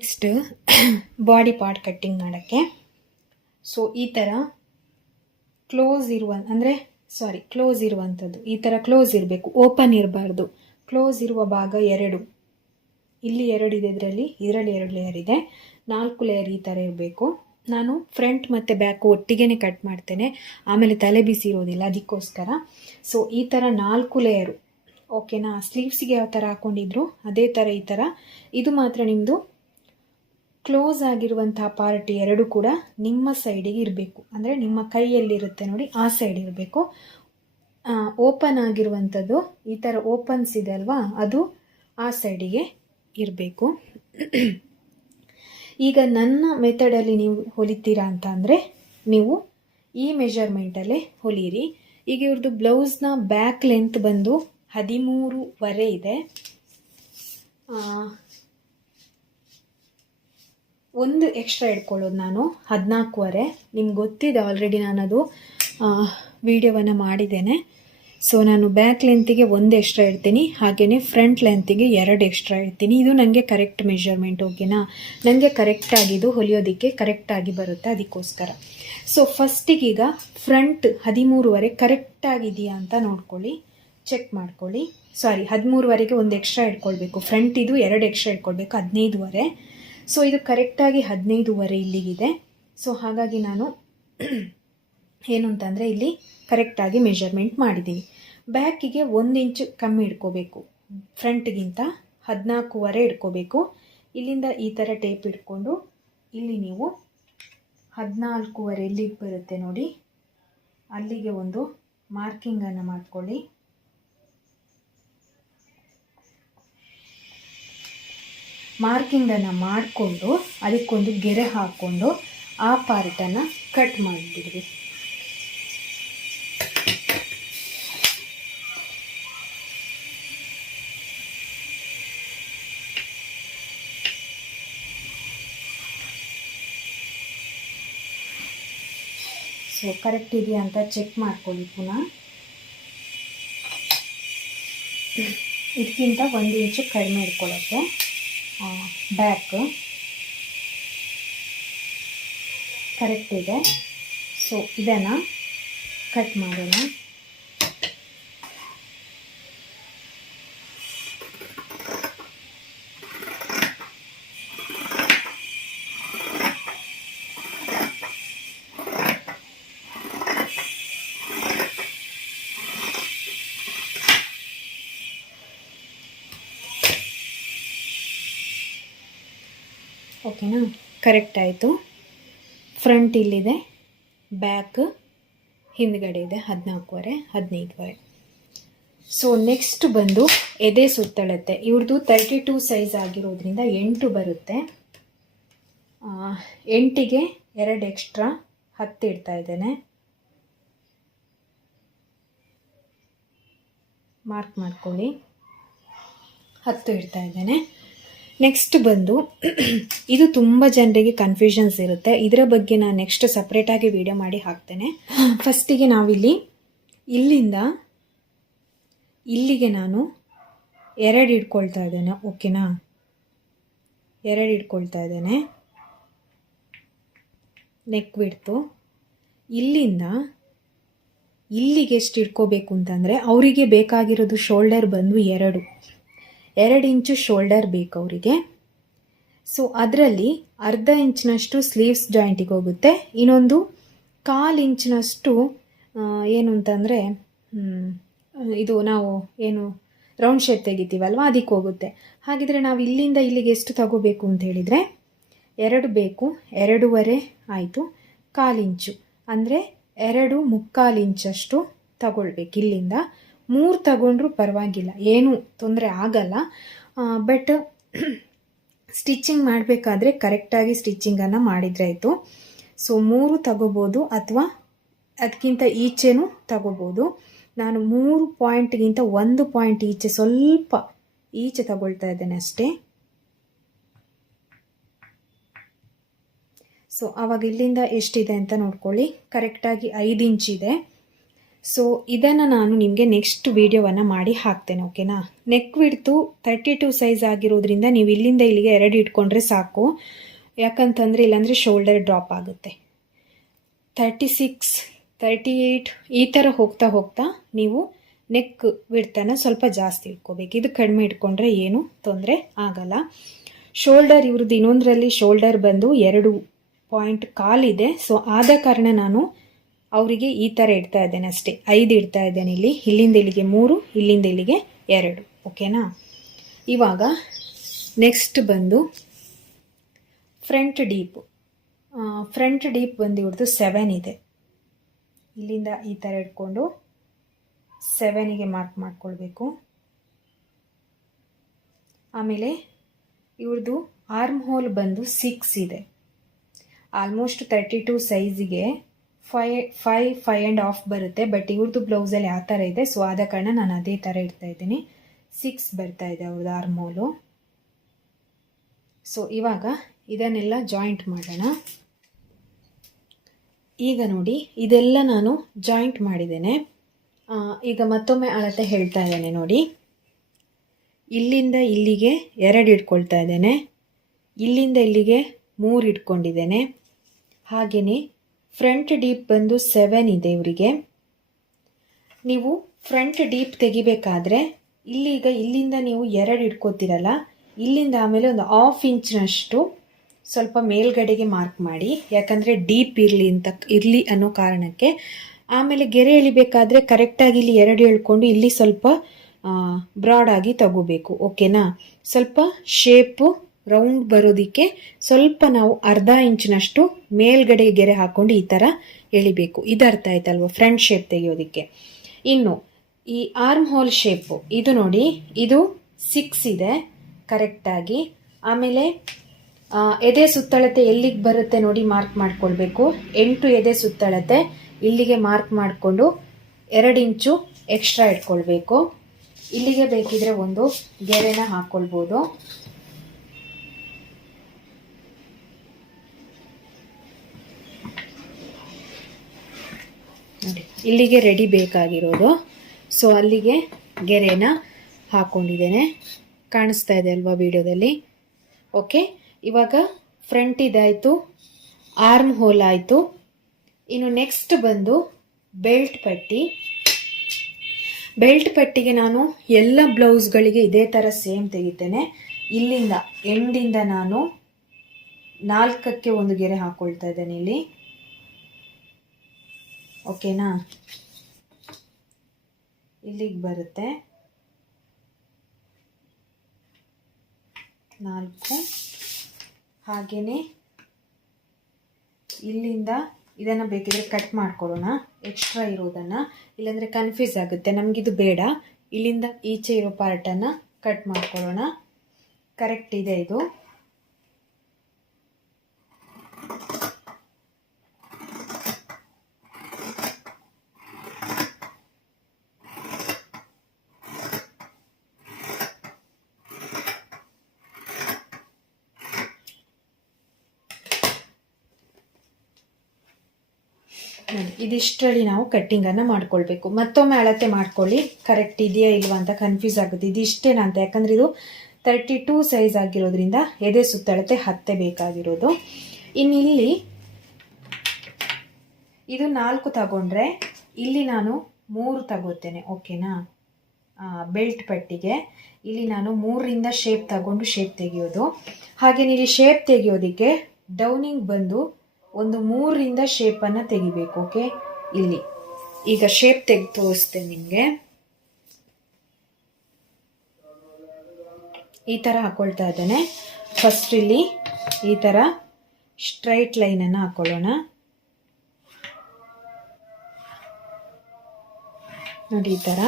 Next body part cutting ಮಾಡೋಕ್ಕೆ. So ಈ ಥರ ಕ್ಲೋಸ್ ಇರುವಂಥದ್ದು ಈ ಥರ ಕ್ಲೋಸ್ ಇರಬೇಕು, ಓಪನ್ ಇರಬಾರ್ದು. ಕ್ಲೋಸ್ ಇರುವ ಭಾಗ 2, ಇಲ್ಲಿ 2 ಇದೆ, ಇದರಲ್ಲಿ 2 ಲೇಯರ್ ಇದೆ, 4 ಲೇಯರ್ ಈ ಥರ ಇರಬೇಕು. ನಾನು ಫ್ರಂಟ್ ಮತ್ತು ಬ್ಯಾಕ್ ಒಟ್ಟಿಗೆ ಕಟ್ ಮಾಡ್ತೇನೆ, ಆಮೇಲೆ ತಲೆ ಬಿಸಿ ಇರೋದಿಲ್ಲ ಅದಕ್ಕೋಸ್ಕರ. ಸೊ ಈ ಥರ 4 ಲೇಯರು, ಓಕೆನಾ. ಸ್ಲೀವ್ಸಿಗೆ ಯಾವ ಥರ ಹಾಕ್ಕೊಂಡಿದ್ರು ಅದೇ ಥರ ಈ ಥರ. ಇದು ಮಾತ್ರ ನಿಮ್ಮದು ಕ್ಲೋಸ್ ಆಗಿರುವಂತಹ ಪಾರ್ಟ್ 2 ಕೂಡ ನಿಮ್ಮ ಸೈಡಿಗೆ ಇರಬೇಕು, ಅಂದರೆ ನಿಮ್ಮ ಕೈಯಲ್ಲಿರುತ್ತೆ ನೋಡಿ ಆ ಸೈಡ್ ಇರಬೇಕು. ಓಪನ್ ಆಗಿರುವಂಥದ್ದು ಈ ಥರ ಓಪನ್ಸ್ ಇದೆ ಅಲ್ವಾ, ಅದು ಆ ಸೈಡಿಗೆ ಇರಬೇಕು. ಈಗ ನನ್ನ ಮೆಥಡಲ್ಲಿ ನೀವು ಹೊಲಿತೀರಾ ಅಂತ ಅಂದರೆ ನೀವು ಈ ಮೆಜರ್ಮೆಂಟಲ್ಲೇ ಹೊಲಿಯಿರಿ. ಈಗ ಇವ್ರದ್ದು ಬ್ಲೌಸ್ನ ಬ್ಯಾಕ್ ಲೆಂತ್ ಬಂದು 13.5 ಇದೆ. ಒಂದು ಎಕ್ಸ್ಟ್ರಾ ಇಟ್ಕೊಳ್ಳೋದು ನಾನು 14.5. ನಿಮ್ಗೆ ಗೊತ್ತಿದೆ ಆಲ್ರೆಡಿ, ನಾನದು ವಿಡಿಯೋವನ್ನು ಮಾಡಿದ್ದೇನೆ. ಸೊ ನಾನು ಬ್ಯಾಕ್ ಲೆಂತಿಗೆ 1 ಎಕ್ಸ್ಟ್ರಾ ಇಡ್ತೀನಿ, ಹಾಗೆಯೇ ಫ್ರಂಟ್ ಲೆಂತಿಗೆ 2 ಎಕ್ಸ್ಟ್ರಾ ಇಡ್ತೀನಿ. ಇದು ನನಗೆ ಕರೆಕ್ಟ್ ಮೆಜರ್ಮೆಂಟ್, ಓಕೆನಾ. ನನಗೆ ಕರೆಕ್ಟಾಗಿದ್ದು ಹೊಲಿಯೋದಕ್ಕೆ ಕರೆಕ್ಟಾಗಿ ಬರುತ್ತೆ, ಅದಕ್ಕೋಸ್ಕರ. ಸೊ ಫಸ್ಟಿಗೀಗ ಫ್ರಂಟ್ 13.5 ಕರೆಕ್ಟಾಗಿದೆಯಾ ಅಂತ ನೋಡ್ಕೊಳ್ಳಿ, ಚೆಕ್ ಮಾಡ್ಕೊಳ್ಳಿ. 13.5ಗೆ 1 ಎಕ್ಸ್ಟ್ರಾ ಇಟ್ಕೊಳ್ಬೇಕು, ಫ್ರಂಟ್ ಇದು 2 ಎಕ್ಸ್ಟ್ರಾ ಇಟ್ಕೊಳ್ಬೇಕು, 15.5. ಸೊ ಇದು ಕರೆಕ್ಟಾಗಿ 15.5 ಇಲ್ಲಿಗಿದೆ. ಸೊ ಹಾಗಾಗಿ ನಾನು ಏನು ಅಂತಂದರೆ ಇಲ್ಲಿ ಕರೆಕ್ಟಾಗಿ ಮೆಜರ್ಮೆಂಟ್ ಮಾಡಿದ್ದೀನಿ. ಬ್ಯಾಕಿಗೆ 1 ಇಂಚ್ ಕಮ್ಮಿ ಇಟ್ಕೋಬೇಕು, ಫ್ರಂಟ್ಗಿಂತ 14.5 ಇಟ್ಕೋಬೇಕು. ಇಲ್ಲಿಂದ ಈ ಥರ ಟೇಪ್ ಇಟ್ಕೊಂಡು ಇಲ್ಲಿ ನೀವು 14.5 ಎಲ್ಲಿಗೆ ಬರುತ್ತೆ ನೋಡಿ ಅಲ್ಲಿಗೆ ಒಂದು ಮಾರ್ಕಿಂಗನ್ನು ಮಾಡ್ಕೊಳ್ಳಿ. ಮಾರ್ಕಿಂಗನ್ನು ಮಾಡಿಕೊಂಡು ಅದಕ್ಕೊಂದು ಗೆರೆ ಹಾಕ್ಕೊಂಡು ಆ ಪಾರ್ಟನ್ನು ಕಟ್ ಮಾಡಿಬಿಡ್ರಿ. ಸೊ ಕರೆಕ್ಟ್ ಇದೆಯಾ ಅಂತ ಚೆಕ್ ಮಾಡ್ಕೊಳ್ಳಿ ಪುನಃ. ಇದಕ್ಕಿಂತ 1 ಇಂಚು ಕಡಿಮೆ ಇಟ್ಕೊಳ್ಳೋಕ್ಕೆ ಬ್ಯಾಕ್ ಕರೆಕ್ಟ್ ಇದೆ. ಸೊ ಇದನ್ನು ಕಟ್ ಮಾಡೋಣ. ಓಕೆನಾ, ಕರೆಕ್ಟ್ ಆಯಿತು. ಫ್ರಂಟ್ ಇಲ್ಲಿದೆ, ಬ್ಯಾಕ್ ಹಿಂದ್ಗಡೆ ಇದೆ 14.5 15.5. ಸೊ ನೆಕ್ಸ್ಟ್ ಬಂದು ಎದೆ ಸುತ್ತಳತೆ. ಇವ್ರದ್ದು 32 ಸೈಜ್ ಆಗಿರೋದ್ರಿಂದ 8 ಬರುತ್ತೆ. 8ಗೆ 2 ಎಕ್ಸ್ಟ್ರಾ 10 ಇಡ್ತಾ ಇದ್ದೇನೆ, ಮಾರ್ಕ್ ಮಾಡ್ಕೊಳ್ಳಿ. 10 ಇಡ್ತಾ ಇದ್ದೇನೆ. ನೆಕ್ಸ್ಟ್ ಬಂದು ಇದು ತುಂಬ ಜನರಿಗೆ ಕನ್ಫ್ಯೂಷನ್ಸ್ ಇರುತ್ತೆ, ಇದರ ಬಗ್ಗೆ ನಾನು ನೆಕ್ಸ್ಟ್ ಸಪ್ರೇಟಾಗಿ ವಿಡಿಯೋ ಮಾಡಿ ಹಾಕ್ತೇನೆ. ಫಸ್ಟಿಗೆ ನಾವಿಲ್ಲಿ ಇಲ್ಲಿಂದ ಇಲ್ಲಿಗೆ ನಾನು 2 ಇಟ್ಕೊಳ್ತಾ ಇದ್ದೇನೆ, ಓಕೆನಾ. 2 ಇಟ್ಕೊಳ್ತಾ ಇದ್ದೇನೆ. ನೆಕ್ ಬಿಡ್ತು ಇಲ್ಲಿಂದ ಇಲ್ಲಿಗೆ ಎಷ್ಟು ಇಟ್ಕೋಬೇಕು ಅಂತಂದರೆ ಅವರಿಗೆ ಬೇಕಾಗಿರೋದು ಶೋಲ್ಡರ್ ಬಂದು 2 ಇಂಚು ಶೋಲ್ಡರ್ ಬೇಕು ಅವರಿಗೆ. ಸೊ ಅದರಲ್ಲಿ ಅರ್ಧ ಇಂಚಿನಷ್ಟು ಸ್ಲೀವ್ಸ್ ಜಾಯಿಂಟಿಗೆ ಹೋಗುತ್ತೆ, ಇನ್ನೊಂದು 1/4 ಇಂಚಿನಷ್ಟು ಏನು ಅಂತಂದರೆ ಇದು ನಾವು ಏನು ರೌಂಡ್ ಶೇಪ್ ತೆಗಿತೀವಲ್ವ ಅದಕ್ಕೆ ಹೋಗುತ್ತೆ. ಹಾಗಿದ್ರೆ ನಾವು ಇಲ್ಲಿಂದ ಇಲ್ಲಿಗೆ ಎಷ್ಟು ತಗೋಬೇಕು ಅಂತ ಹೇಳಿದರೆ 2 ಬೇಕು, 2.5 ಆಯಿತು, 1/4 ಇಂಚು ಅಂದರೆ 2.75 ಇಂಚಷ್ಟು ತಗೊಳ್ಬೇಕು. ಇಲ್ಲಿಂದ 3 ತಗೊಂಡ್ರೂ ಪರವಾಗಿಲ್ಲ, ಏನೂ ತೊಂದರೆ ಆಗಲ್ಲ. ಬಟ್ ಸ್ಟಿಚ್ಚಿಂಗ್ ಮಾಡಬೇಕಾದ್ರೆ ಕರೆಕ್ಟಾಗಿ ಸ್ಟಿಚ್ಚಿಂಗನ್ನು ಮಾಡಿದರೆ ಆಯಿತು. ಸೊ 3 ತಗೋಬೋದು ಅಥವಾ ಅದಕ್ಕಿಂತ ಈಚೆನೂ ತಗೋಬೋದು. ನಾನು 3 ಪಾಯಿಂಟ್ಗಿಂತ 1 ಪಾಯಿಂಟ್ ಈಚೆ ಸ್ವಲ್ಪ ಈಚೆ ತಗೊಳ್ತಾ ಇದ್ದೇನೆ ಅಷ್ಟೇ. ಸೊ ಆವಾಗ ಇಲ್ಲಿಂದ ಎಷ್ಟಿದೆ ಅಂತ ನೋಡ್ಕೊಳ್ಳಿ. ಕರೆಕ್ಟಾಗಿ 5 ಇಂಚಿದೆ. ಸೊ ಇದನ್ನು ನಾನು ನಿಮಗೆ ನೆಕ್ಸ್ಟ್ ವೀಡಿಯೋವನ್ನು ಮಾಡಿ ಹಾಕ್ತೇನೆ, ಓಕೆನಾ. ನೆಕ್ ವಿಡ್ತು 32 ಸೈಜ್ ಆಗಿರೋದ್ರಿಂದ ನೀವು ಇಲ್ಲಿಂದ ಇಲ್ಲಿಗೆ 2 ಇಟ್ಕೊಂಡ್ರೆ ಸಾಕು, ಯಾಕಂತಂದರೆ ಇಲ್ಲಾಂದರೆ ಶೋಲ್ಡರ್ ಡ್ರಾಪ್ ಆಗುತ್ತೆ. 36, 38 ಈ ಥರ ಹೋಗ್ತಾ ಹೋಗ್ತಾ ನೀವು ನೆಕ್ ವಿಡ್ತನ್ನು ಸ್ವಲ್ಪ ಜಾಸ್ತಿ ಇಟ್ಕೋಬೇಕು. ಇದು ಕಡಿಮೆ ಇಟ್ಕೊಂಡ್ರೆ ಏನು ತೊಂದರೆ ಆಗಲ್ಲ. ಶೋಲ್ಡರ್ ಇವ್ರದ್ದು ಇನ್ನೊಂದರಲ್ಲಿ ಶೋಲ್ಡರ್ ಬಂದು 2.5 ಇದೆ. ಸೊ ಆದ ಕಾರಣ ನಾನು ಅವರಿಗೆ ಈ ಥರ ಇಡ್ತಾ ಇದ್ದೇನೆ ಅಷ್ಟೇ, 5 ಇಡ್ತಾ ಇದ್ದೇನೆ. ಇಲ್ಲಿಂದ ಇಲ್ಲಿಗೆ 3, ಇಲ್ಲಿಂದ ಇಲ್ಲಿಗೆ 2, ಓಕೆನಾ. ಇವಾಗ ನೆಕ್ಸ್ಟ್ ಬಂದು ಫ್ರಂಟ್ ಡೀಪ್ ಬಂದು ಇವ್ರದ್ದು 7 ಇದೆ. ಇಲ್ಲಿಂದ ಈ ಥರ ಇಟ್ಕೊಂಡು 7ಗೆ ಮಾರ್ಕ್ ಮಾಡ್ಕೊಳ್ಬೇಕು. ಆಮೇಲೆ ಇವ್ರದ್ದು ಆರ್ಮ್ ಹೋಲ್ ಬಂದು 6 ಇದೆ. ಆಲ್ಮೋಸ್ಟ್ 32 ಸೈಜಿಗೆ 5.5 ಬರುತ್ತೆ. ಬಟ್ ಇವ್ರದ್ದು ಬ್ಲೌಸಲ್ಲಿ ಆ ಥರ ಇದೆ. ಸೊ ಆದ ಕಾರಣ ನಾನು ಅದೇ ಥರ ಇಡ್ತಾ ಇದ್ದೀನಿ. 6 ಬರ್ತಾ ಇದೆ ಅವ್ರದ್ದು ಆರ್ಮ್ ಹೋಲು. ಸೊ ಇವಾಗ ಇದನ್ನೆಲ್ಲ ಜಾಯಿಂಟ್ ಮಾಡೋಣ. ಈಗ ನೋಡಿ, ಇದೆಲ್ಲ ನಾನು ಜಾಯಿಂಟ್ ಮಾಡಿದ್ದೇನೆ. ಈಗ ಮತ್ತೊಮ್ಮೆ ಅಳತೆ ಹೇಳ್ತಾ ಇದ್ದೇನೆ ನೋಡಿ. ಇಲ್ಲಿಂದ ಇಲ್ಲಿಗೆ 2 ಇಟ್ಕೊಳ್ತಾ ಇದ್ದೇನೆ, ಇಲ್ಲಿಂದ ಇಲ್ಲಿಗೆ 3 ಇಟ್ಕೊಂಡಿದ್ದೇನೆ. ಹಾಗೆಯೇ ಫ್ರಂಟ್ ಡೀಪ್ ಬಂದು 7 ಇದೆ ಇವರಿಗೆ. ನೀವು ಫ್ರಂಟ್ ಡೀಪ್ ತೆಗಿಬೇಕಾದ್ರೆ ಇಲ್ಲಿಂದ ನೀವು 2 ಇಟ್ಕೋತೀರಲ್ಲ, ಇಲ್ಲಿಂದ ಆಮೇಲೆ ಒಂದು 1/2 ಇಂಚ್ನಷ್ಟು ಸ್ವಲ್ಪ ಮೇಲ್ಗಡೆಗೆ ಮಾರ್ಕ್ ಮಾಡಿ, ಯಾಕಂದರೆ ಡೀಪ್ ಇರಲಿ ಅನ್ನೋ ಕಾರಣಕ್ಕೆ. ಆಮೇಲೆ ಗೆರೆ ಎಳಿಬೇಕಾದ್ರೆ ಕರೆಕ್ಟಾಗಿ ಇಲ್ಲಿ 2 ಎಳ್ಕೊಂಡು ಇಲ್ಲಿ ಸ್ವಲ್ಪ ಬ್ರಾಡಾಗಿ ತಗೋಬೇಕು, ಓಕೆನಾ. ಸ್ವಲ್ಪ ಶೇಪು ರೌಂಡ್ ಬರೋದಕ್ಕೆ ಸ್ವಲ್ಪ ನಾವು 1/2 ಇಂಚಿನಷ್ಟು ಮೇಲ್ಗಡೆ ಗೆರೆ ಹಾಕ್ಕೊಂಡು ಈ ಥರ ಎಳಿಬೇಕು. ಇದು ಅರ್ಥ ಆಯ್ತಲ್ವ ಫ್ರಂಟ್ ಶೇಪ್ ತೆಗೆಯೋದಕ್ಕೆ. ಇನ್ನು ಈ ಆರ್ಮ್ ಹೋಲ್ ಶೇಪು ಇದು ನೋಡಿ, ಇದು 6 ಇದೆ ಕರೆಕ್ಟಾಗಿ. ಆಮೇಲೆ ಎದೆ ಸುತ್ತಳತೆ ಎಲ್ಲಿಗೆ ಬರುತ್ತೆ ನೋಡಿ ಮಾರ್ಕ್ ಮಾಡ್ಕೊಳ್ಬೇಕು. 8 ಎದೆ ಸುತ್ತಳತೆ ಇಲ್ಲಿಗೆ ಮಾರ್ಕ್ ಮಾಡಿಕೊಂಡು 2 ಇಂಚು ಎಕ್ಸ್ಟ್ರಾ ಇಟ್ಕೊಳ್ಬೇಕು. ಇಲ್ಲಿಗೆ ಬೇಕಿದ್ರೆ ಒಂದು ಗೆರೆನ ಹಾಕ್ಕೊಳ್ಬೋದು. ನೋಡಿ, ಇಲ್ಲಿಗೆ ರೆಡಿ ಬೇಕಾಗಿರೋದು. ಸೊ ಅಲ್ಲಿಗೆ ಗೆರೆನ ಹಾಕ್ಕೊಂಡಿದ್ದೇನೆ, ಕಾಣಿಸ್ತಾ ಇದೆ ಅಲ್ವಾ ವಿಡಿಯೋದಲ್ಲಿ. ಓಕೆ, ಇವಾಗ ಫ್ರಂಟ್ ಇದಾಯಿತು, ಆರ್ಮ್ ಹೋಲ್ ಆಯಿತು. ಇನ್ನು ನೆಕ್ಸ್ಟ್ ಬಂದು ಬೆಲ್ಟ್ ಪಟ್ಟಿಗೆ ನಾನು ಎಲ್ಲ ಬ್ಲೌಸ್ಗಳಿಗೆ ಇದೇ ಥರ ಸೇಮ್ ತೆಗಿತೇನೆ. ಇಲ್ಲಿಂದ ಎಂಡಿಂದ ನಾನು 4ಕ್ಕೆ ಒಂದು ಗೆರೆ ಹಾಕ್ಕೊಳ್ತಾ ಇದ್ದೇನೆ ಇಲ್ಲಿ, ಓಕೆನಾ. ಇಲ್ಲಿಗೆ ಬರುತ್ತೆ 4. ಹಾಗೆಯೇ ಇಲ್ಲಿಂದ ಇದನ್ನು ಬೇಕಿದ್ರೆ ಕಟ್ ಮಾಡ್ಕೊಳ್ಳೋಣ, ಎಕ್ಸ್ಟ್ರಾ ಇರೋದನ್ನು, ಇಲ್ಲಾಂದರೆ ಕನ್ಫ್ಯೂಸ್ ಆಗುತ್ತೆ. ನಮಗಿದು ಬೇಡ. ಇಲ್ಲಿಂದ ಈಚೆ ಇರೋ ಪಾರ್ಟನ್ನು ಕಟ್ ಮಾಡ್ಕೊಳ್ಳೋಣ. ಕರೆಕ್ಟ್ ಇದೆ ಇದು. ಇದಿಷ್ಟರಲ್ಲಿ ನಾವು ಕಟ್ಟಿಂಗನ್ನು ಮಾಡ್ಕೊಳ್ಬೇಕು. ಮತ್ತೊಮ್ಮೆ ಅಳತೆ ಮಾಡ್ಕೊಳ್ಳಿ, ಕರೆಕ್ಟ್ ಇದೆಯಾ ಇಲ್ವಾ ಅಂತ ಕನ್ಫ್ಯೂಸ್ ಆಗುತ್ತೆ. ಇದಿಷ್ಟೇನಾ ಅಂತ, ಯಾಕಂದರೆ ಇದು 32 ಸೈಜ್ ಆಗಿರೋದ್ರಿಂದ ಎದೆ ಸುತ್ತಳತೆ 10 ಬೇಕಾಗಿರೋದು. ಇನ್ನು ಇಲ್ಲಿ ಇದು 4 ತಗೊಂಡ್ರೆ ಇಲ್ಲಿ ನಾನು 3 ತಗೋತೇನೆ, ಓಕೆನಾ. ಬೆಲ್ಟ್ ಪಟ್ಟಿಗೆ ಇಲ್ಲಿ ನಾನು 3ರಿಂದ ಶೇಪ್ ತಗೊಂಡು ಶೇಪ್ ತೆಗೆಯೋದು. ಹಾಗೆ ಇಲ್ಲಿ ಶೇಪ್ ತೆಗೆಯೋದಕ್ಕೆ ಡೌನಿಂಗ್ ಬಂದು ಒಂದು 3ರಿಂದ ಶೇಪನ್ನು ತೆಗಿಬೇಕು, ಓಕೆ. ಇಲ್ಲಿ ಈಗ ಶೇಪ್ ತೆಗೆದು ತೋರಿಸ್ತೇನೆ ನಿಮಗೆ. ಈ ಥರ ಹಾಕೊಳ್ತಾ ಇದ್ದೇನೆ. ಫಸ್ಟ್ ಇಲ್ಲಿ ಈ ಥರ ಸ್ಟ್ರೈಟ್ ಲೈನನ್ನು ಹಾಕೊಳ್ಳೋಣ. ನೋಡಿ, ಈ ಥರ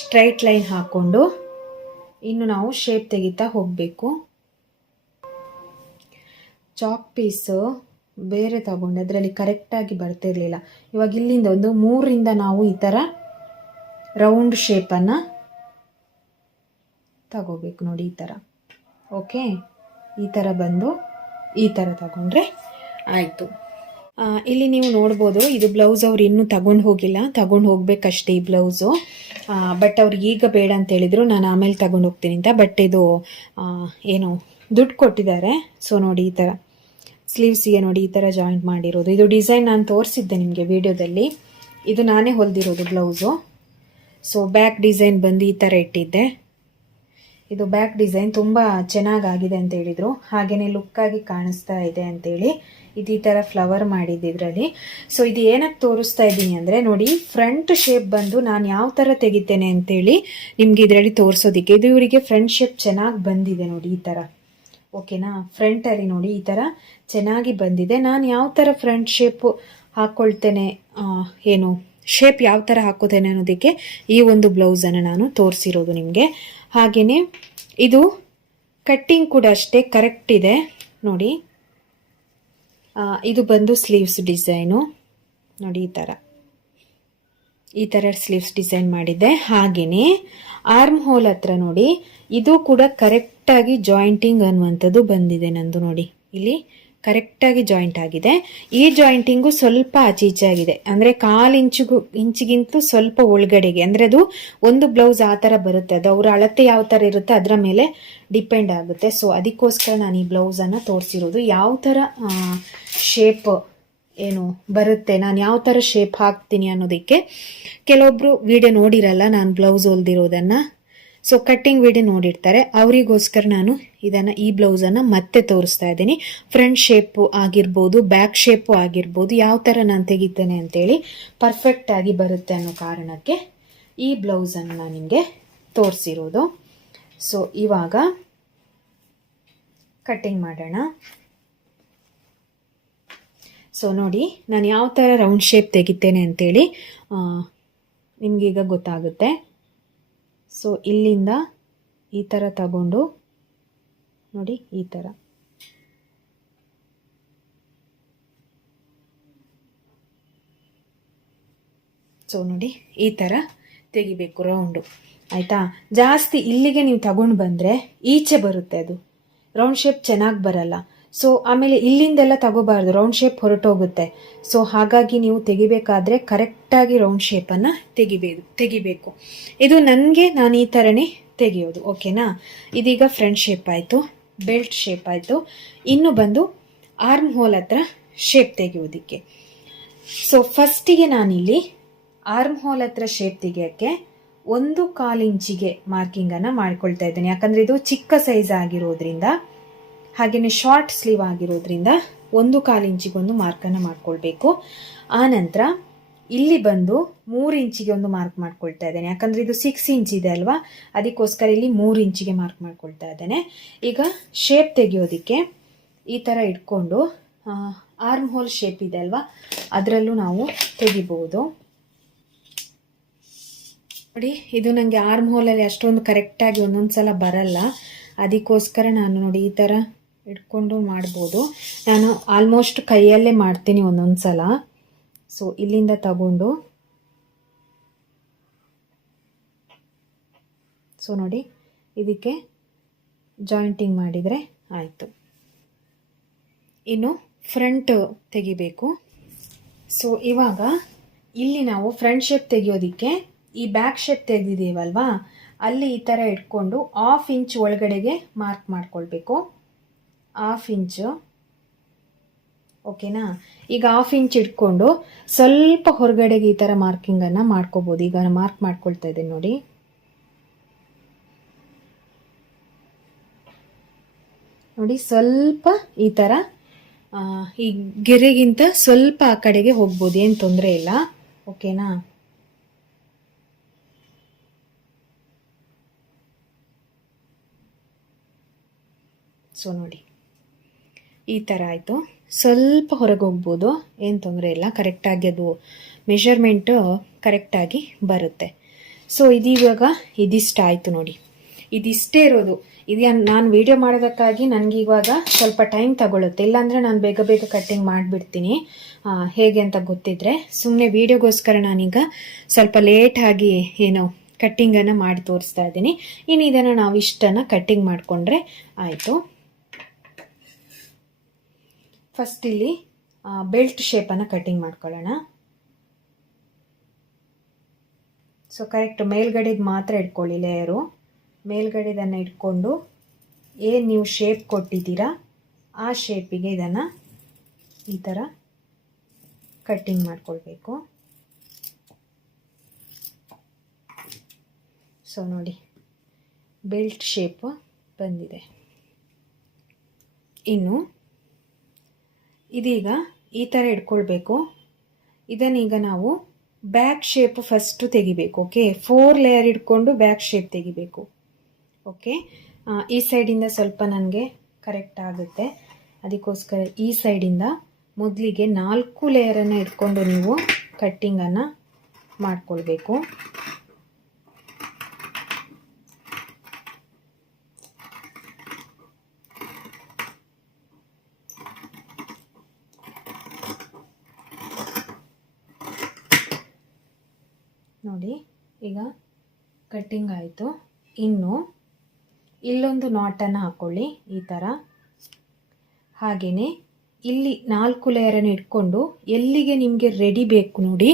ಸ್ಟ್ರೈಟ್ ಲೈನ್ ಹಾಕ್ಕೊಂಡು ಇನ್ನು ನಾವು ಶೇಪ್ ತೆಗಿತಾ ಹೋಗಬೇಕು. ಚಾಕ್ ಪೀಸು ಬೇರೆ ತಗೊಂಡೆ, ಅದರಲ್ಲಿ ಕರೆಕ್ಟಾಗಿ ಬರ್ತಿರ್ಲಿಲ್ಲ. ಇವಾಗ ಇಲ್ಲಿಂದ ಒಂದು 3ರಿಂದ ನಾವು ಈ ಥರ ರೌಂಡ್ ಶೇಪನ್ನು ತಗೋಬೇಕು. ನೋಡಿ, ಈ ಥರ, ಓಕೆ. ಈ ಥರ ಬಂದು ಈ ಥರ ತಗೊಂಡ್ರೆ ಆಯಿತು. ಇಲ್ಲಿ ನೀವು ನೋಡ್ಬೋದು, ಇದು ಬ್ಲೌಸ್ ಅವ್ರು ಇನ್ನೂ ತಗೊಂಡು ಹೋಗಿಲ್ಲ, ತಗೊಂಡು ಹೋಗ್ಬೇಕಷ್ಟೇ ಈ ಬ್ಲೌಸು. ಬಟ್ ಅವ್ರಿಗೆ ಈಗ ಬೇಡ ಅಂತ ಹೇಳಿದ್ರು, ನಾನು ಆಮೇಲೆ ತಗೊಂಡು ಹೋಗ್ತೀನಿ ಅಂತ. ಬಟ್ ಇದು ಏನು ದುಡ್ಡು ಕೊಟ್ಟಿದ್ದಾರೆ. ಸೊ ನೋಡಿ, ಈ ಥರ ಸ್ಲೀವ್ಸಿಗೆ ನೋಡಿ ಈ ಥರ ಜಾಯಿಂಟ್ ಮಾಡಿರೋದು. ಇದು ಡಿಸೈನ್ ನಾನು ತೋರಿಸಿದ್ದೆ ನಿಮಗೆ ವಿಡಿಯೋದಲ್ಲಿ. ಇದು ನಾನೇ ಹೊಲಿದಿರೋದು ಬ್ಲೌಸು. ಸೊ ಬ್ಯಾಕ್ ಡಿಸೈನ್ ಬಂದು ಈ ಥರ ಇಟ್ಟಿದ್ದೆ. ಇದು ಬ್ಯಾಕ್ ಡಿಸೈನ್ ತುಂಬ ಚೆನ್ನಾಗಾಗಿದೆ ಅಂತ ಹೇಳಿದರು. ಹಾಗೆಯೇ ಲುಕ್ಕಾಗಿ ಕಾಣಿಸ್ತಾ ಇದೆ ಅಂತೇಳಿ ಇದು ಈ ಥರ ಫ್ಲವರ್ ಮಾಡಿದ್ದು ಇದರಲ್ಲಿ. ಸೊ ಇದು ಏನಕ್ಕೆ ತೋರಿಸ್ತಾ ಇದ್ದೀನಿ ಅಂದರೆ, ನೋಡಿ ಫ್ರಂಟ್ ಶೇಪ್ ಬಂದು ನಾನು ಯಾವ ಥರ ತೆಗಿತೇನೆ ಅಂತೇಳಿ ನಿಮ್ಗೆ ಇದರಲ್ಲಿ ತೋರಿಸೋದಕ್ಕೆ. ಇದು ಇವರಿಗೆ ಫ್ರಂಟ್ ಶೇಪ್ ಚೆನ್ನಾಗಿ ಬಂದಿದೆ ನೋಡಿ ಈ ಥರ. ಓಕೆನಾ, ಫ್ರಂಟಲ್ಲಿ ನೋಡಿ ಈ ಥರ ಚೆನ್ನಾಗಿ ಬಂದಿದೆ. ನಾನು ಯಾವ ಥರ ಫ್ರಂಟ್ ಶೇಪು ಹಾಕ್ಕೊಳ್ತೇನೆ, ಏನು ಶೇಪ್ ಯಾವ ಥರ ಹಾಕೋತೇನೆ ಅನ್ನೋದಕ್ಕೆ ಈ ಒಂದು ಬ್ಲೌಸನ್ನು ನಾನು ತೋರಿಸಿರೋದು ನಿಮಗೆ. ಹಾಗೆಯೇ ಇದು ಕಟ್ಟಿಂಗ್ ಕೂಡ ಅಷ್ಟೇ ಕರೆಕ್ಟ್ ಇದೆ ನೋಡಿ. ಇದು ಬಂದು ಸ್ಲೀವ್ಸ್ ಡಿಸೈನು ನೋಡಿ, ಈ ಥರ ಸ್ಲೀವ್ಸ್ ಡಿಸೈನ್ ಮಾಡಿದ್ದೆ. ಹಾಗೆಯೇ ಆರ್ಮ್ ಹೋಲ್ ಹತ್ರ ನೋಡಿ, ಇದು ಕೂಡ ಕರೆಕ್ಟಾಗಿ ಜಾಯಿಂಟಿಂಗ್ ಅನ್ನುವಂಥದ್ದು ಬಂದಿದೆ ನಂದು ನೋಡಿ. ಇಲ್ಲಿ ಕರೆಕ್ಟಾಗಿ ಜಾಯಿಂಟ್ ಆಗಿದೆ. ಈ ಜಾಯಿಂಟಿಂಗು ಸ್ವಲ್ಪ ಆಚೆ ಈಚೆ ಆಗಿದೆ, ಅಂದರೆ 1/4 ಇಂಚಿಗಿಂತಲೂ ಸ್ವಲ್ಪ ಒಳಗಡೆಗೆ. ಅಂದರೆ ಅದು ಒಂದು ಬ್ಲೌಸ್ ಆ ಥರ ಬರುತ್ತೆ, ಅದು ಅವರ ಅಳತೆ ಯಾವ ಥರ ಇರುತ್ತೆ ಅದರ ಮೇಲೆ ಡಿಪೆಂಡ್ ಆಗುತ್ತೆ. ಸೊ ಅದಕ್ಕೋಸ್ಕರ ನಾನು ಈ ಬ್ಲೌಸನ್ನು ತೋರಿಸಿರೋದು. ಯಾವ ಥರ ಶೇಪ್ ಏನು ಬರುತ್ತೆ, ನಾನು ಯಾವ ಥರ ಶೇಪ್ ಹಾಕ್ತೀನಿ ಅನ್ನೋದಕ್ಕೆ. ಕೆಲವೊಬ್ರು ವಿಡಿಯೋ ನೋಡಿರಲ್ಲ ನಾನು ಬ್ಲೌಸ್ ಹೊಲ್ದಿರೋದನ್ನು, ಸೊ ಕಟ್ಟಿಂಗ್ ವಿಡಿಯೋ ನೋಡಿರ್ತಾರೆ, ಅವರಿಗೋಸ್ಕರ ನಾನು ಈ ಬ್ಲೌಸನ್ನು ಮತ್ತೆ ತೋರಿಸ್ತಾ ಇದ್ದೀನಿ. ಫ್ರಂಟ್ ಶೇಪು ಆಗಿರ್ಬೋದು, ಬ್ಯಾಕ್ ಶೇಪು ಆಗಿರ್ಬೋದು, ಯಾವ ಥರ ನಾನು ತೆಗಿತೇನೆ ಅಂತೇಳಿ ಪರ್ಫೆಕ್ಟಾಗಿ ಬರುತ್ತೆ ಅನ್ನೋ ಕಾರಣಕ್ಕೆ ಈ ಬ್ಲೌಸನ್ನು ನಾನು ನಿಮಗೆ ತೋರಿಸಿರೋದು. ಸೊ ಇವಾಗ ಕಟ್ಟಿಂಗ್ ಮಾಡೋಣ. ಸೊ ನೋಡಿ, ನಾನು ಯಾವ ಥರ ರೌಂಡ್ ಶೇಪ್ ತೆಗಿತೇನೆ ಅಂತೇಳಿ ನಿಮಗೀಗ ಗೊತ್ತಾಗುತ್ತೆ. ಸೊ ಇಲ್ಲಿಂದ ಈ ಥರ ತಗೊಂಡು ನೋಡಿ, ಈ ಥರ ಸೊ ನೋಡಿ ಈ ಥರ ತೆಗಿಬೇಕು ರೌಂಡು, ಆಯಿತಾ. ಜಾಸ್ತಿ ಇಲ್ಲಿಗೆ ನೀವು ತಗೊಂಡು ಬಂದರೆ ಈಚೆ ಬರುತ್ತೆ, ಅದು ರೌಂಡ್ ಶೇಪ್ ಚೆನ್ನಾಗಿ ಬರಲ್ಲ. ಸೊ ಆಮೇಲೆ ಇಲ್ಲಿಂದೆಲ್ಲ ತಗೋಬಾರ್ದು, ರೌಂಡ್ ಶೇಪ್ ಹೊರಟೋಗುತ್ತೆ. ಸೊ ಹಾಗಾಗಿ ನೀವು ತೆಗಿಬೇಕಾದ್ರೆ ಕರೆಕ್ಟಾಗಿ ರೌಂಡ್ ಶೇಪನ್ನು ತೆಗಿಬೇಕು. ಇದು ನಾನು ಈ ಥರನೇ ತೆಗೆಯೋದು. ಓಕೆನಾ, ಇದೀಗ ಫ್ರಂಟ್ ಶೇಪ್ ಆಯಿತು, ಬೆಲ್ಟ್ ಶೇಪ್ ಆಯಿತು. ಇನ್ನು ಬಂದು ಆರ್ಮ್ ಹೋಲ್ ಹತ್ರ ಶೇಪ್ ತೆಗೆಯೋದಕ್ಕೆ. ಸೊ ಫಸ್ಟಿಗೆ ನಾನಿಲ್ಲಿ ಆರ್ಮ್ ಹೋಲ್ ಹತ್ರ ಶೇಪ್ ತೆಗೆಯೋಕ್ಕೆ 1/4 ಇಂಚಿಗೆ ಮಾರ್ಕಿಂಗನ್ನು ಮಾಡ್ಕೊಳ್ತಾ ಇದ್ದೇನೆ. ಯಾಕಂದರೆ ಇದು ಚಿಕ್ಕ ಸೈಜ್ ಆಗಿರೋದ್ರಿಂದ, ಹಾಗೆಯೇ ಶಾರ್ಟ್ ಸ್ಲೀವ್ ಆಗಿರೋದ್ರಿಂದ 1/4 ಇಂಚಿಗೊಂದು ಮಾರ್ಕನ್ನು ಮಾಡ್ಕೊಳ್ಬೇಕು. ಆನಂತರ ಇಲ್ಲಿ ಬಂದು 3 ಇಂಚಿಗೆ ಒಂದು ಮಾರ್ಕ್ ಮಾಡ್ಕೊಳ್ತಾ ಇದ್ದೇನೆ. ಯಾಕಂದರೆ ಇದು 6 ಇಂಚ್ ಇದೆ ಅಲ್ವಾ, ಅದಕ್ಕೋಸ್ಕರ ಇಲ್ಲಿ 3 ಇಂಚಿಗೆ ಮಾರ್ಕ್ ಮಾಡ್ಕೊಳ್ತಾ ಇದ್ದೇನೆ. ಈಗ ಶೇಪ್ ತೆಗೆಯೋದಕ್ಕೆ ಈ ಥರ ಇಟ್ಕೊಂಡು ಆರ್ಮ್ ಹೋಲ್ ಶೇಪ್ ಇದೆ ಅಲ್ವಾ, ಅದರಲ್ಲೂ ನಾವು ತೆಗಿಬಹುದು ನೋಡಿ. ಇದು ನನಗೆ ಆರ್ಮ್ ಹೋಲಲ್ಲಿ ಅಷ್ಟೊಂದು ಕರೆಕ್ಟಾಗಿ ಒಂದೊಂದು ಸಲ ಬರಲ್ಲ, ಅದಕ್ಕೋಸ್ಕರ ನಾನು ನೋಡಿ ಈ ಥರ ಇಟ್ಕೊಂಡು ಮಾಡ್ಬೋದು. ನಾನು ಆಲ್ಮೋಸ್ಟ್ ಕೈಯಲ್ಲೇ ಮಾಡ್ತೀನಿ ಒಂದೊಂದು ಸಲ. ಸೊ ಇಲ್ಲಿಂದ ತಗೊಂಡು ಸೊ ನೋಡಿ ಇದಕ್ಕೆ ಜಾಯಿಂಟಿಂಗ್ ಮಾಡಿದರೆ ಆಯಿತು. ಇನ್ನು ಫ್ರಂಟ್ ತೆಗಿಬೇಕು. ಸೊ ಇವಾಗ ಇಲ್ಲಿ ನಾವು ಫ್ರಂಟ್ ಶೇಪ್ ತೆಗಿಯೋದಕ್ಕೆ ಈ ಬ್ಯಾಕ್ ಶೇಪ್ ತೆಗೆದಿದ್ದೀವಲ್ವಾ, ಅಲ್ಲಿ ಈ ಥರ ಇಟ್ಕೊಂಡು 1/2 ಇಂಚ್ ಒಳಗಡೆಗೆ ಮಾರ್ಕ್ ಮಾಡ್ಕೊಳ್ಬೇಕು. 1/2 ಇಂಚು, ಓಕೆನಾ. ಈಗ 1/2 ಇಂಚ್ ಇಟ್ಕೊಂಡು ಸ್ವಲ್ಪ ಹೊರಗಡೆಗೆ ಈ ಥರ ಮಾರ್ಕಿಂಗನ್ನು ಮಾಡ್ಕೋಬೋದು. ಈಗ ನಾನು ಮಾರ್ಕ್ ಮಾಡ್ಕೊಳ್ತಾ ಇದ್ದೀನಿ ನೋಡಿ. ನೋಡಿ ಸ್ವಲ್ಪ ಈ ಥರ ಈ ಗೆರೆಗಿಂತ ಸ್ವಲ್ಪ ಆ ಕಡೆಗೆ ಹೋಗ್ಬೋದು, ಏನು ತೊಂದರೆ ಇಲ್ಲ. ಓಕೆನಾ. ಸೊ ನೋಡಿ ಈ ಥರ ಆಯಿತು. ಸ್ವಲ್ಪ ಹೊರಗೆ ಹೋಗ್ಬೋದು, ಏನು ತೊಂದರೆ ಇಲ್ಲ, ಕರೆಕ್ಟಾಗಿ ಅದು ಮೆಷರ್ಮೆಂಟು ಕರೆಕ್ಟಾಗಿ ಬರುತ್ತೆ. ಸೊ ಇದೀವಾಗ ಇದಿಷ್ಟ ಆಯಿತು ನೋಡಿ, ಇದಿಷ್ಟೇ ಇರೋದು. ಇದು ನಾನು ವಿಡಿಯೋ ಮಾಡೋದಕ್ಕಾಗಿ ನನಗೆ ಇವಾಗ ಸ್ವಲ್ಪ ಟೈಮ್ ತಗೊಳುತ್ತೆ, ಇಲ್ಲಾಂದರೆ ನಾನು ಬೇಗ ಬೇಗ ಕಟ್ಟಿಂಗ್ ಮಾಡಿಬಿಡ್ತೀನಿ. ಹೇಗೆ ಅಂತ ಗೊತ್ತಿದ್ರೆ ಸುಮ್ಮನೆ ವಿಡಿಯೋಗೋಸ್ಕರ ನಾನೀಗ ಸ್ವಲ್ಪ ಲೇಟಾಗಿ ಏನು ಕಟ್ಟಿಂಗನ್ನು ಮಾಡಿ ತೋರಿಸ್ತಾ ಇದ್ದೀನಿ. ಇನ್ನು ಇದನ್ನು ನಾವು ಇಷ್ಟನ್ನು ಕಟ್ಟಿಂಗ್ ಮಾಡಿಕೊಂಡ್ರೆ ಆಯಿತು. ಫಸ್ಟ್ ಇಲ್ಲಿ ಬೆಲ್ಟ್ ಶೇಪನ್ನು ಕಟ್ಟಿಂಗ್ ಮಾಡ್ಕೊಳ್ಳೋಣ. ಸೊ ಕರೆಕ್ಟ್ ಮೇಲ್ಗಡೆದು ಮಾತ್ರ ಇಟ್ಕೊಳ್ಳಿ ಲೇಯರು. ಮೇಲ್ಗಡೆದನ್ನು ಇಟ್ಕೊಂಡು ಏನು ನೀವು ಶೇಪ್ ಕೊಟ್ಟಿದ್ದೀರಾ ಆ ಶೇಪಿಗೆ ಇದನ್ನು ಈ ಥರ ಕಟ್ಟಿಂಗ್ ಮಾಡ್ಕೊಳ್ಬೇಕು. ಸೊ ನೋಡಿ ಬೆಲ್ಟ್ ಶೇಪ್ ಬಂದಿದೆ. ಇನ್ನು ಇದೀಗ ಈ ಥರ ಇಟ್ಕೊಳ್ಬೇಕು. ಇದನ್ನೀಗ ನಾವು ಬ್ಯಾಕ್ ಶೇಪ್ ಫಸ್ಟು ತೆಗಿಬೇಕು. ಓಕೆ, 4 ಲೇಯರ್ ಇಟ್ಕೊಂಡು ಬ್ಯಾಕ್ ಶೇಪ್ ತೆಗಿಬೇಕು. ಓಕೆ, ಈ ಸೈಡಿಂದ ಸ್ವಲ್ಪ ನನಗೆ ಕರೆಕ್ಟ್ ಆಗುತ್ತೆ, ಅದಕ್ಕೋಸ್ಕರ ಈ ಸೈಡಿಂದ ಮೊದಲಿಗೆ 4 ಲೇಯರನ್ನು ಇಟ್ಕೊಂಡು ನೀವು ಕಟ್ಟಿಂಗನ್ನು ಮಾಡ್ಕೊಳ್ಬೇಕು. ನೋಡಿ ಈಗ ಕಟ್ಟಿಂಗ್ ಆಯಿತು. ಇನ್ನು ಇಲ್ಲೊಂದು ನಾಟನ್ನು ಹಾಕ್ಕೊಳ್ಳಿ ಈ ಥರ. ಹಾಗೆಯೇ ಇಲ್ಲಿ 4 ಲೇಯರನ್ನು ಇಟ್ಕೊಂಡು ಎಲ್ಲಿಗೆ ನಿಮಗೆ ರೆಡಿ ಬೇಕು ನೋಡಿ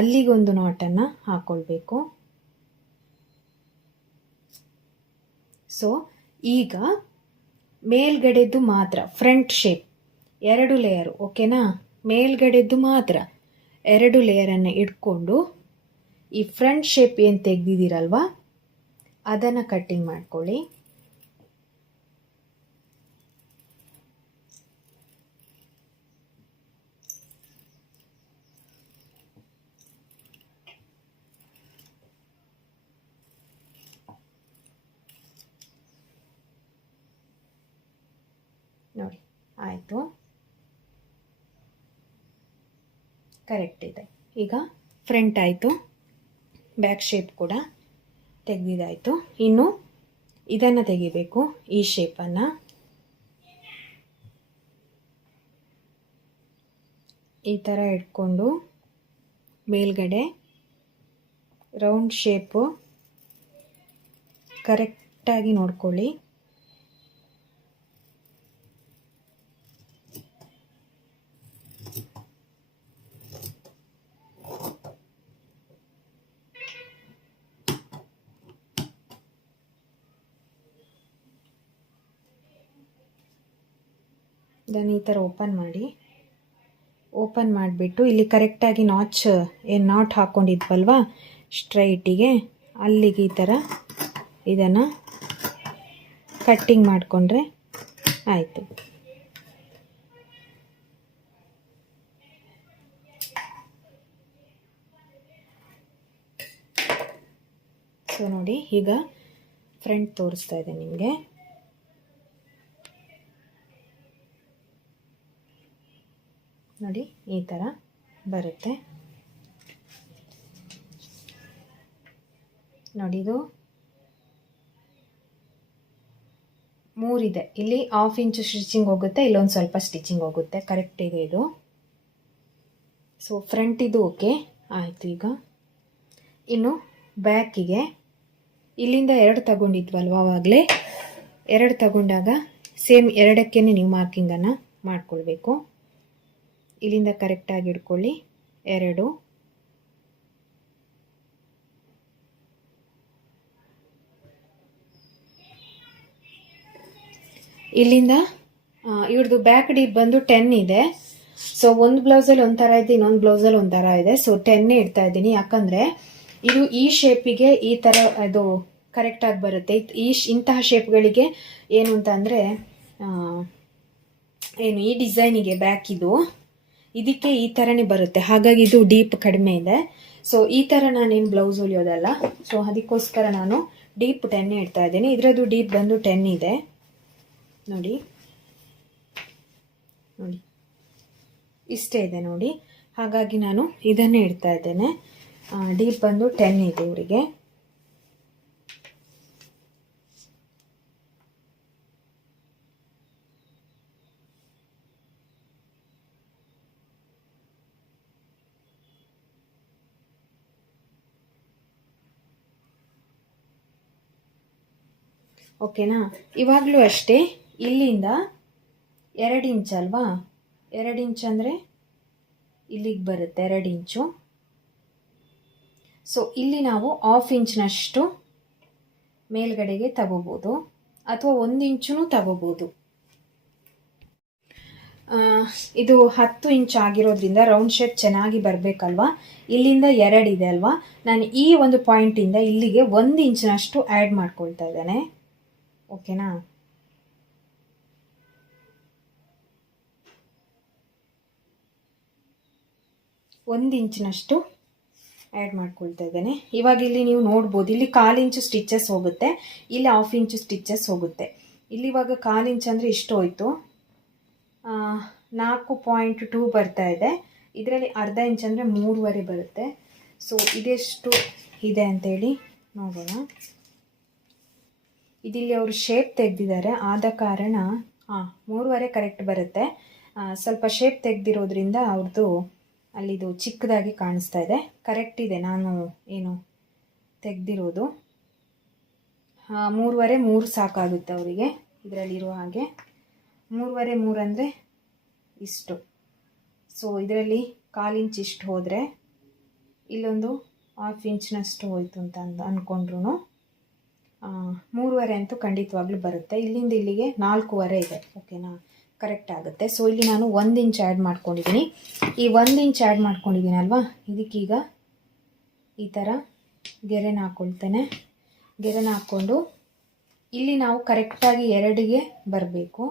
ಅಲ್ಲಿಗೊಂದು ನಾಟನ್ನು ಹಾಕ್ಕೊಳ್ಬೇಕು. ಸೊ ಈಗ ಮೇಲ್ಗಡೆದ್ದು ಮಾತ್ರ ಫ್ರಂಟ್ ಶೇಪ್ 2 ಲೇಯರು. ಓಕೆನಾ, ಮೇಲ್ಗಡೆದ್ದು ಮಾತ್ರ 2 ಲೇಯರನ್ನು ಇಟ್ಕೊಂಡು ಈ ಫ್ರಂಟ್ ಶೇಪ್ ಏನು ತೆಗೆದಿದ್ದೀರಲ್ವ ಅದನ್ನು ಕಟ್ಟಿಂಗ್ ಮಾಡ್ಕೊಳ್ಳಿ. ನೋಡಿ ಆಯಿತು, ಕರೆಕ್ಟ್ ಇದೆ. ಈಗ ಫ್ರಂಟ್ ಆಯಿತು, ಬ್ಯಾಕ್ ಶೇಪ್ ಕೂಡ ತೆಗೆದಿದ್ದಾಯಿತು. ಇನ್ನು ಇದನ್ನು ತೆಗಿಬೇಕು, ಈ ಶೇಪನ್ನು. ಈ ಥರ ಇಟ್ಕೊಂಡು ಮೇಲ್ಗಡೆ ರೌಂಡ್ ಶೇಪು ಕರೆಕ್ಟಾಗಿ ನೋಡ್ಕೊಳ್ಳಿ. ಇದನ್ನು ಈ ಥರ ಓಪನ್ ಮಾಡಿಬಿಟ್ಟು ಇಲ್ಲಿ ಕರೆಕ್ಟಾಗಿ ನಾಟ್ ಹಾಕ್ಕೊಂಡಿದ್ವಲ್ವ ಸ್ಟ್ರೈಟಿಗೆ ಅಲ್ಲಿಗೆ ಈ ಥರ ಇದನ್ನು ಕಟ್ಟಿಂಗ್ ಮಾಡಿಕೊಂಡ್ರೆ ಆಯಿತು. ಸೊ ನೋಡಿ ಈಗ ಫ್ರಂಟ್ ತೋರಿಸ್ತಾ ಇದೆ ನಿಮಗೆ. ನೋಡಿ ಈ ಥರ ಬರುತ್ತೆ. ನೋಡಿ ಇದು 3 ಇದೆ, ಇಲ್ಲಿ 1/2 ಇಂಚು ಸ್ಟಿಚಿಂಗ್ ಹೋಗುತ್ತೆ, ಇಲ್ಲೊಂದು ಸ್ವಲ್ಪ ಸ್ಟಿಚಿಂಗ್ ಹೋಗುತ್ತೆ. ಕರೆಕ್ಟ್ ಇದೆ ಇದು. ಸೊ ಫ್ರಂಟ್ ಇದು ಓಕೆ ಆಯಿತು. ಈಗ ಇನ್ನು ಬ್ಯಾಕಿಗೆ ಇಲ್ಲಿಂದ 2 ತಗೊಂಡಿದ್ವಲ್ವ ಆವಾಗಲೇ, 2 ತಗೊಂಡಾಗ ಸೇಮ್ 2ಕ್ಕೆ ನೀವು ಮಾರ್ಕಿಂಗನ್ನು ಮಾಡ್ಕೊಳ್ಬೇಕು. ಇಲ್ಲಿಂದ ಕರೆಕ್ಟಾಗಿ ಇಟ್ಕೊಳ್ಳಿ 2. ಇಲ್ಲಿಂದ ಇವ್ರದ್ದು ಬ್ಯಾಕ್ ಡೀಪ್ ಬಂದು 10 ಇದೆ. ಸೊ ಒಂದು ಬ್ಲೌಸಲ್ಲಿ ಒಂಥರ ಇದೆ, ಇನ್ನೊಂದು ಬ್ಲೌಸಲ್ಲಿ ಒಂಥರ ಇದೆ. ಸೊ 10 ಇಡ್ತಾ ಇದ್ದೀನಿ, ಯಾಕಂದರೆ ಇದು ಈ ಶೇಪಿಗೆ ಈ ಥರ ಅದು ಕರೆಕ್ಟಾಗಿ ಬರುತ್ತೆ. ಇಂತಹ ಶೇಪ್ಗಳಿಗೆ ಏನು ಅಂತ ಅಂದರೆ ಏನು ಈ ಡಿಸೈನಿಗೆ ಬ್ಯಾಕ್ ಇದಕ್ಕೆ ಈ ಥರನೇ ಬರುತ್ತೆ. ಹಾಗಾಗಿ ಇದು ಡೀಪ್ ಕಡಿಮೆ ಇದೆ. ಸೊ ಈ ಥರ ನಾನೇನು ಬ್ಲೌಸ್ ಹೊಲಿಯೋದಲ್ಲ. ಸೊ ಅದಕ್ಕೋಸ್ಕರ ನಾನು ಡೀಪ್ 10 ಇಡ್ತಾ ಇದ್ದೀನಿ. ಇದರದ್ದು ಡೀಪ್ ಬಂದು 10 ಇದೆ. ನೋಡಿ ನೋಡಿ ಇಷ್ಟೇ ಇದೆ ನೋಡಿ. ಹಾಗಾಗಿ ನಾನು ಇದನ್ನೇ ಇಡ್ತಾ ಇದ್ದೇನೆ. ಡೀಪ್ ಬಂದು 10 ಇದೆ ಇವರಿಗೆ. ಓಕೆನಾ, ಇವಾಗಲೂ ಅಷ್ಟೇ ಇಲ್ಲಿಂದ 2 ಇಂಚ್ ಅಲ್ವಾ, 2 ಇಂಚ್ ಅಂದರೆ ಇಲ್ಲಿಗೆ ಬರುತ್ತೆ 2 ಇಂಚು. ಸೊ ಇಲ್ಲಿ ನಾವು 1/2 ಇಂಚ್ನಷ್ಟು ಮೇಲ್ಗಡೆಗೆ ತಗೋಬೋದು ಅಥವಾ 1 ಇಂಚೂ ತಗೋಬೋದು. ಇದು 10 ಇಂಚ್ ಆಗಿರೋದ್ರಿಂದ ರೌಂಡ್ ಶೇಪ್ ಚೆನ್ನಾಗಿ ಬರಬೇಕಲ್ವಾ, ಇಲ್ಲಿಂದ 2 ಇದೆ ಅಲ್ವಾ, ನಾನು ಈ ಒಂದು ಪಾಯಿಂಟಿಂದ ಇಲ್ಲಿಗೆ 1 ಇಂಚ್ನಷ್ಟು ಆ್ಯಡ್ ಮಾಡ್ಕೊಳ್ತಾ ಇದ್ದೇನೆ. ಓಕೆನಾ? ಒಂದು ಇಂಚಿನಷ್ಟು ಆ್ಯಡ್ ಮಾಡ್ಕೊಳ್ತಾ ಇದ್ದೇನೆ. ಇವಾಗ ಇಲ್ಲಿ ನೀವು ನೋಡ್ಬೋದು, ಇಲ್ಲಿ 1/4 ಇಂಚು ಸ್ಟಿಚಸ್ ಹೋಗುತ್ತೆ, ಇಲ್ಲಿ 1/2 ಇಂಚು ಸ್ಟಿಚಸ್ ಹೋಗುತ್ತೆ. ಇಲ್ಲಿ ಇವಾಗ 1/4 ಇಂಚ್ ಅಂದರೆ ಇಷ್ಟು ಹೋಯಿತು, 4.2 ಬರ್ತಾ ಇದೆ. ಇದರಲ್ಲಿ ಅರ್ಧ ಇಂಚ್ ಅಂದರೆ 3.5 ಬರುತ್ತೆ. ಸೊ ಇದೆಷ್ಟು ಇದೆ ಅಂತೇಳಿ ನೋಡೋಣ. ಇದಿಲ್ಲಿ ಅವರು ಶೇಪ್ ತೆಗೆದಿದ್ದಾರೆ, ಆದ ಕಾರಣ 3.5 ಕರೆಕ್ಟ್ ಬರುತ್ತೆ. ಸ್ವಲ್ಪ ಶೇಪ್ ತೆಗೆದಿರೋದ್ರಿಂದ ಅವ್ರದ್ದು ಅಲ್ಲಿದು ಚಿಕ್ಕದಾಗಿ ಕಾಣಿಸ್ತಾ ಇದೆ. ಕರೆಕ್ಟ್ ಇದೆ ನಾನು ಏನು ತೆಗೆದಿರೋದು. 3.5 3 ಸಾಕಾಗುತ್ತೆ ಅವರಿಗೆ ಇದರಲ್ಲಿರೋ ಹಾಗೆ. 3.5 3 ಅಂದರೆ ಇಷ್ಟು. ಸೊ ಇದರಲ್ಲಿ 1/4 ಇಂಚ್ ಇಷ್ಟು ಹೋದರೆ ಇಲ್ಲೊಂದು 1/2 ಇಂಚ್ನಷ್ಟು ಹೋಯ್ತು ಅಂತ ಅಂದ್ಕೊಂಡ್ರು 3.5 ಅಂತೂ ಖಂಡಿತವಾಗ್ಲೂ ಬರುತ್ತೆ. ಇಲ್ಲಿಂದ ಇಲ್ಲಿಗೆ 4.5 ಇದೆ. ಓಕೆನಾ? ಕರೆಕ್ಟ್ ಆಗುತ್ತೆ. ಸೊ ಇಲ್ಲಿ ನಾನು 1 ಇಂಚ್ ಆ್ಯಡ್ ಮಾಡ್ಕೊಂಡಿದ್ದೀನಿ. ಈ 1 ಇಂಚ್ ಆ್ಯಡ್ ಮಾಡ್ಕೊಂಡಿದ್ದೀನಲ್ವಾ, ಇದಕ್ಕೀಗ ಈ ಥರ ಗೆರೆನ ಹಾಕ್ಕೊಳ್ತೇನೆ. ಗೆರೆನ ಹಾಕ್ಕೊಂಡು ಇಲ್ಲಿ ನಾವು ಕರೆಕ್ಟಾಗಿ 2ಗೆ ಬರಬೇಕು.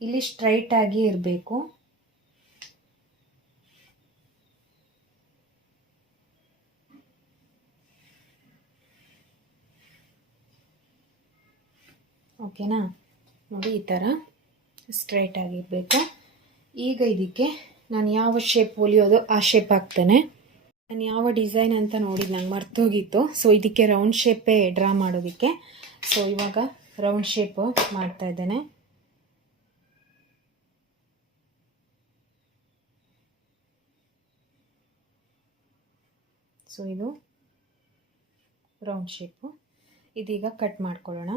ಇಲ್ಲಿ ಸ್ಟ್ರೈಟಾಗಿ ಇರಬೇಕು. ಓಕೆನಾ? ನೋಡಿ ಈ ಥರ ಸ್ಟ್ರೈಟ್ ಆಗಿರಬೇಕು. ಈಗ ಇದಕ್ಕೆ ನಾನು ಯಾವ ಶೇಪ್ ಹೊಲಿಯೋದು ಆ ಶೇಪ್ ಹಾಕ್ತೇನೆ. ನಾನು ಯಾವ ಡಿಸೈನ್ ಅಂತ ನೋಡಿದ್ದು ನಂಗೆ ಮರ್ತೋಗಿತ್ತು. ಸೊ ಇದಕ್ಕೆ ರೌಂಡ್ ಶೇಪೇ ಡ್ರಾ ಮಾಡೋದಕ್ಕೆ. ಸೊ ಇವಾಗ ರೌಂಡ್ ಶೇಪ್ ಮಾಡ್ತಾ ಇದ್ದೇನೆ. ಸೊ ಇದು ರೌಂಡ್ ಶೇಪು. ಇದೀಗ ಕಟ್ ಮಾಡ್ಕೊಳ್ಳೋಣ.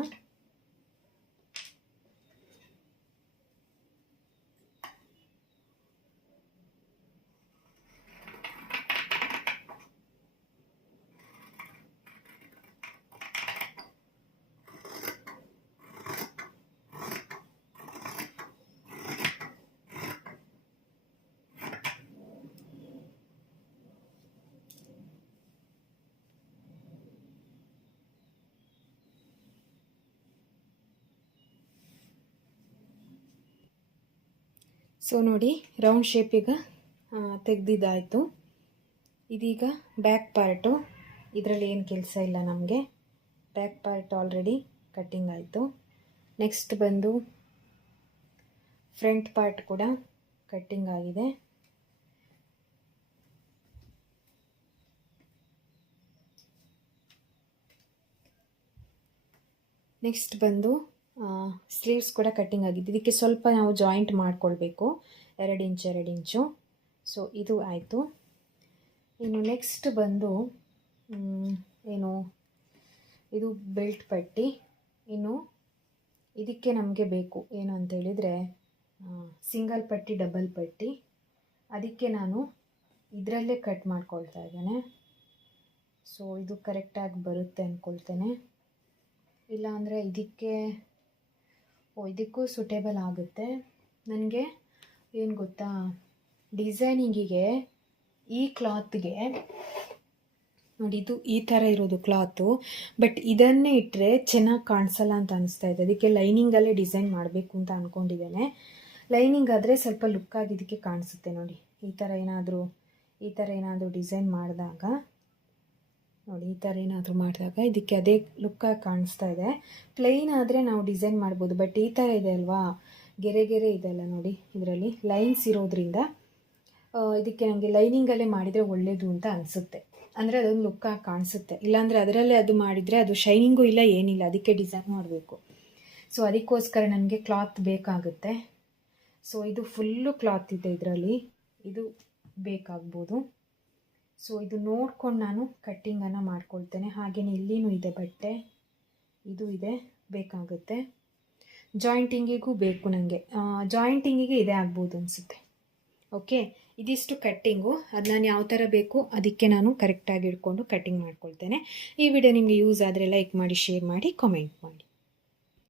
ಸೊ ನೋಡಿ ರೌಂಡ್ ಶೇಪಿಗ ತೆಗೆದಿದ್ದಾಯಿತು. ಇದೀಗ ಬ್ಯಾಕ್ ಪಾರ್ಟು, ಇದರಲ್ಲಿ ಏನು ಕೆಲಸ ಇಲ್ಲ ನಮಗೆ. ಬ್ಯಾಕ್ ಪಾರ್ಟ್ ಆಲ್ರೆಡಿ ಕಟ್ಟಿಂಗ್ ಆಯಿತು. ನೆಕ್ಸ್ಟ್ ಬಂದು ಫ್ರಂಟ್ ಪಾರ್ಟ್ ಕೂಡ ಕಟ್ಟಿಂಗ್ ಆಗಿದೆ. ನೆಕ್ಸ್ಟ್ ಬಂದು ಸ್ಲೀವ್ಸ್ ಕೂಡ ಕಟ್ಟಿಂಗ್ ಆಗಿದೆ. ಇದಕ್ಕೆ ಸ್ವಲ್ಪ ನಾವು ಜಾಯಿಂಟ್ ಮಾಡ್ಕೊಳ್ಬೇಕು, 2 ಇಂಚ್ 2 ಇಂಚು. ಸೊ ಇದು ಆಯಿತು. ಇನ್ನು ನೆಕ್ಸ್ಟ್ ಬಂದು ಏನು ಇದು ಬೆಲ್ಟ್ ಪಟ್ಟಿ. ಇನ್ನು ಇದಕ್ಕೆ ನಮಗೆ ಬೇಕು ಏನು ಅಂತ ಹೇಳಿದರೆ ಸಿಂಗಲ್ ಪಟ್ಟಿ ಡಬಲ್ ಪಟ್ಟಿ. ಅದಕ್ಕೆ ನಾನು ಇದರಲ್ಲೇ ಕಟ್ ಮಾಡ್ಕೊಳ್ತಾ ಇದ್ದೇನೆ. ಸೊ ಇದು ಕರೆಕ್ಟಾಗಿ ಬರುತ್ತೆ ಅಂದ್ಕೊಳ್ತೇನೆ. ಇಲ್ಲಾಂದರೆ ಇದಕ್ಕೂ ಸೂಟೇಬಲ್ ಆಗುತ್ತೆ. ನನಗೆ ಏನು ಗೊತ್ತಾ, ಡಿಸೈನಿಂಗಿಗೆ ಈ ಕ್ಲಾತ್ಗೆ ನೋಡಿ, ಇದು ಈ ಥರ ಇರೋದು ಕ್ಲಾತು, ಬಟ್ ಇದನ್ನೇ ಇಟ್ಟರೆ ಚೆನ್ನಾಗಿ ಕಾಣಿಸಲ್ಲ ಅಂತ ಅನಿಸ್ತಾ ಇದೆ. ಅದಕ್ಕೆ ಲೈನಿಂಗಲ್ಲೇ ಡಿಸೈನ್ ಮಾಡಬೇಕು ಅಂತ ಅಂದ್ಕೊಂಡಿದ್ದೇನೆ. ಲೈನಿಂಗ್ ಆದರೆ ಸ್ವಲ್ಪ ಲುಕ್ಕಾಗಿ ಇದಕ್ಕೆ ಕಾಣಿಸುತ್ತೆ. ನೋಡಿ ಈ ಥರ ಏನಾದರೂ ಡಿಸೈನ್ ಮಾಡಿದಾಗ, ನೋಡಿ ಈ ಥರ ಏನಾದರೂ ಮಾಡಿದಾಗ ಇದಕ್ಕೆ ಅದೇ ಲುಕ್ಕಾಗಿ ಕಾಣಿಸ್ತಾ ಇದೆ. ಪ್ಲೈನ್ ಆದರೆ ನಾವು ಡಿಸೈನ್ ಮಾಡ್ಬೋದು, ಬಟ್ ಈ ಥರ ಇದೆ ಅಲ್ವಾ, ಗೆರೆ ಇದೆಲ್ಲ ನೋಡಿ, ಇದರಲ್ಲಿ ಲೈನ್ಸ್ ಇರೋದ್ರಿಂದ ಇದಕ್ಕೆ ನನಗೆ ಲೈನಿಂಗಲ್ಲೇ ಮಾಡಿದರೆ ಒಳ್ಳೆಯದು ಅಂತ ಅನಿಸುತ್ತೆ. ಅಂದರೆ ಅದೊಂದು ಲುಕ್ಕಾಗಿ ಕಾಣಿಸುತ್ತೆ. ಇಲ್ಲಾಂದರೆ ಅದರಲ್ಲೇ ಅದು ಮಾಡಿದರೆ ಅದು ಶೈನಿಂಗೂ ಇಲ್ಲ, ಏನಿಲ್ಲ, ಅದಕ್ಕೆ ಡಿಸೈನ್ ಮಾಡಬೇಕು. ಸೊ ಅದಕ್ಕೋಸ್ಕರ ನನಗೆ ಕ್ಲಾತ್ ಬೇಕಾಗುತ್ತೆ. ಸೊ ಇದು ಫುಲ್ಲು ಕ್ಲಾತ್ ಇದೆ ಇದರಲ್ಲಿ, ಇದು ಬೇಕಾಗ್ಬೋದು. ಸೊ ಇದು ನೋಡ್ಕೊಂಡು ನಾನು ಕಟ್ಟಿಂಗನ್ನು ಮಾಡ್ಕೊಳ್ತೇನೆ. ಹಾಗೆಯೇ ಇಲ್ಲಿನೂ ಇದೆ ಬಟ್ಟೆ, ಇದು ಇದೆ, ಬೇಕಾಗುತ್ತೆ. ಜಾಯಿಂಟಿಂಗಿಗೂ ಬೇಕು ನನಗೆ. ಜಾಯಿಂಟಿಂಗಿಗೆ ಇದೇ ಆಗ್ಬೋದು ಅನಿಸುತ್ತೆ. ಓಕೆ, ಇದಿಷ್ಟು ಕಟ್ಟಿಂಗು. ಅದು ನಾನು ಯಾವ ಥರ ಬೇಕು ಅದಕ್ಕೆ ನಾನು ಕರೆಕ್ಟಾಗಿ ಇಟ್ಕೊಂಡು ಕಟ್ಟಿಂಗ್ ಮಾಡ್ಕೊಳ್ತೇನೆ. ಈ ವಿಡಿಯೋ ನಿಮಗೆ ಯೂಸ್ ಆದರೆ ಲೈಕ್ ಮಾಡಿ, ಶೇರ್ ಮಾಡಿ, ಕಾಮೆಂಟ್ ಮಾಡಿ.